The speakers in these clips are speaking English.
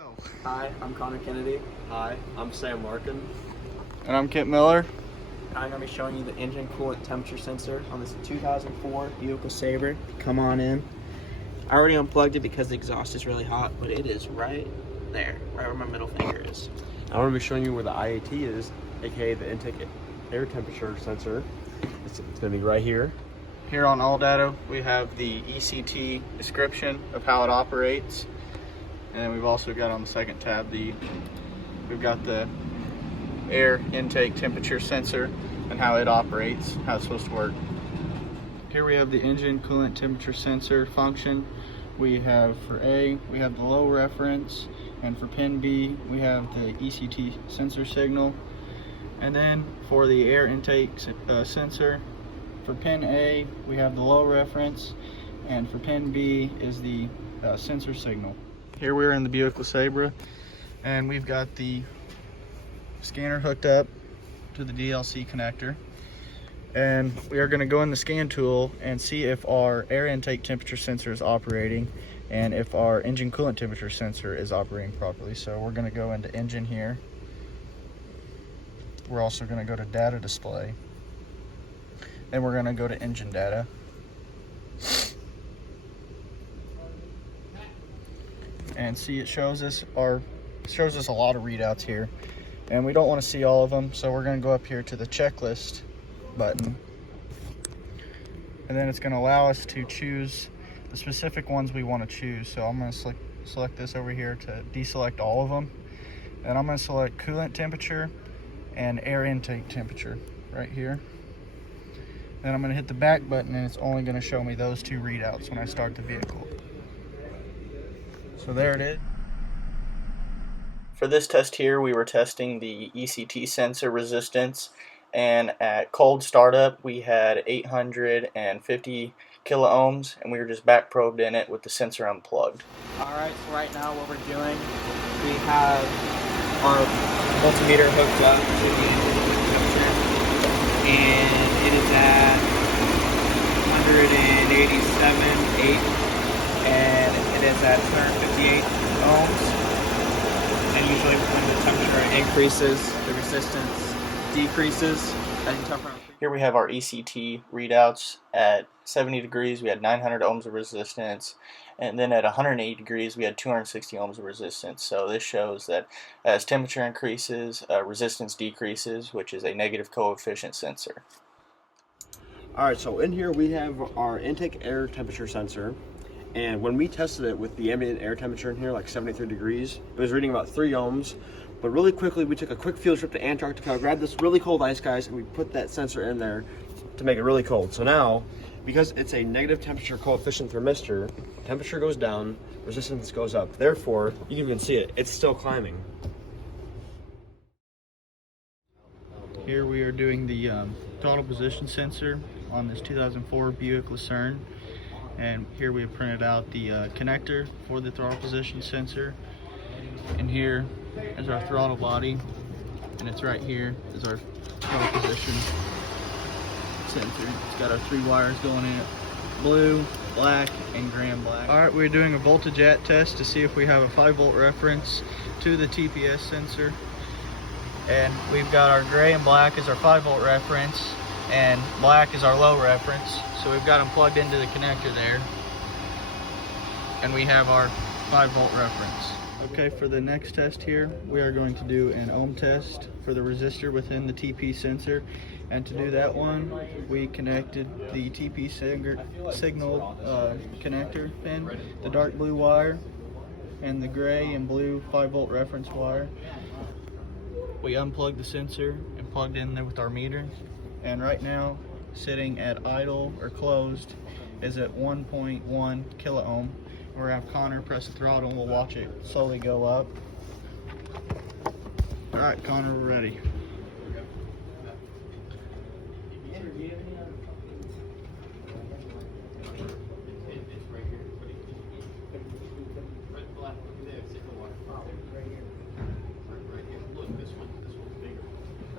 Go. Hi, I'm Connor Kennedy. Hi, I'm Sam Larkin. And I'm Kent Miller. I'm going to be showing you the engine coolant temperature sensor on this 2004 Buick LeSabre. Come on in. I already unplugged it because the exhaust is really hot, but it is right there, right where my middle finger is. I'm going to be showing you where the IAT is, aka the intake air temperature sensor. It's going to be right here. Here on All Data, we have the ECT description of how it operates. And then we've also got on the second tab, we've got the air intake temperature sensor and how it operates, how it's supposed to work. Here we have the engine coolant temperature sensor function. We have for A, we have the low reference, and for pin B, we have the ECT sensor signal. And then for the air intake sensor, for pin A, we have the low reference, and for pin B is the sensor signal. Here we are in the Buick LeSabre, and we've got the scanner hooked up to the DLC connector. And we are going to go in the scan tool and see if our air intake temperature sensor is operating and if our engine coolant temperature sensor is operating properly. So we're going to go into engine here. We're also going to go to data display. Then we're going to go to engine data. And see, it shows us a lot of readouts here. And we don't want to see all of them, so we're going to go up here to the checklist button. And then it's going to allow us to choose the specific ones we want to choose. So I'm going to select this over here to deselect all of them. And I'm going to select coolant temperature and air intake temperature right here. Then I'm going to hit the back button, and it's only going to show me those two readouts when I start the vehicle. So there it is. For this test here, we were testing the ECT sensor resistance, and at cold startup we had 850 kilo ohms, and we were just back probed in it with the sensor unplugged. Alright, so right now what we're doing, we have our multimeter hooked up to the temperature, and it is at 187.8, and it is at 258 ohms. And usually when the temperature increases, the resistance decreases as you turn around. Here we have our ECT readouts. At 70 degrees we had 900 ohms of resistance, and then at 180 degrees we had 260 ohms of resistance. So this shows that as temperature increases, resistance decreases, which is a negative coefficient sensor. Alright, so in here we have our intake air temperature sensor. And when we tested it with the ambient air temperature in here, like 73 degrees, it was reading about 3 ohms. But really quickly, we took a quick field trip to Antarctica, grabbed this really cold ice, guys, and we put that sensor in there to make it really cold. So now, because it's a negative temperature coefficient thermistor, temperature goes down, resistance goes up. Therefore, you can even see it, it's still climbing. Here we are doing the throttle position sensor on this 2004 Buick LeSabre. And here we have printed out the connector for the throttle position sensor. And here is our throttle body, and it's right here is our throttle position sensor. It's got our 3 wires going in it, blue, black, and gray and black. Alright, we're doing a voltage at test to see if we have a 5-volt reference to the TPS sensor. And we've got our gray and black as our 5-volt reference, and black is our low reference. So we've got them plugged into the connector there, and we have our 5-volt reference. Okay, for the next test here, we are going to do an ohm test for the resistor within the TP sensor. And to do that one, we connected the TP signal connector pin, the dark blue wire, and the gray and blue 5-volt reference wire. We unplugged the sensor and plugged in there with our meter. And right now, sitting at idle or closed is at 1.1 kilo ohm. We're gonna have Connor press the throttle and we'll watch it slowly go up. All right, Connor, we're ready.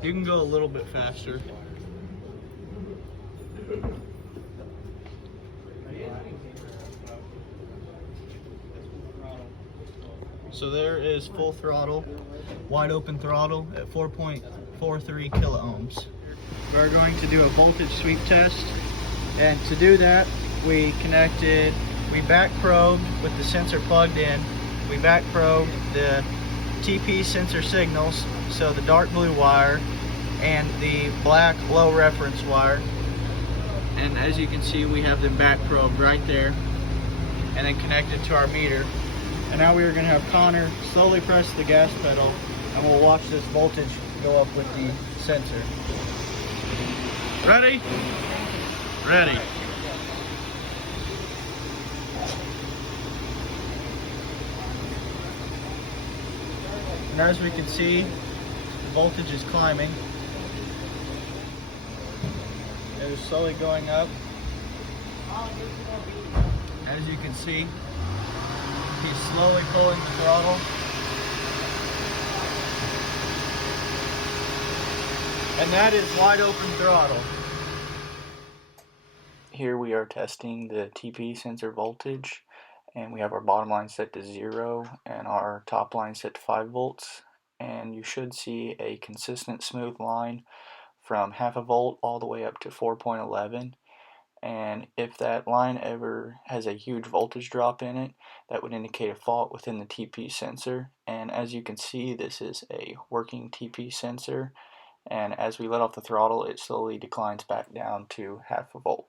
You can go a little bit faster. So there is full throttle, wide open throttle at 4.43 kilo ohms. We're going to do a voltage sweep test, and to do that we back probed with the sensor plugged in. We back probed the TP sensor signals, so the dark blue wire and the black low reference wire, and as you can see we have them back probed right there and then connected to our meter. And now we are going to have Connor slowly press the gas pedal and we'll watch this voltage go up with the sensor. Ready? Ready. And as we can see, the voltage is climbing. It is slowly going up. As you can see, he's slowly pulling the throttle. And that is wide open throttle. Here we are testing the TP sensor voltage, and we have our bottom line set to 0 and our top line set to 5 volts. And you should see a consistent smooth line from half a volt all the way up to 4.11. And if that line ever has a huge voltage drop in it, that would indicate a fault within the TP sensor. And as you can see, this is a working TP sensor, and as we let off the throttle it slowly declines back down to half a volt.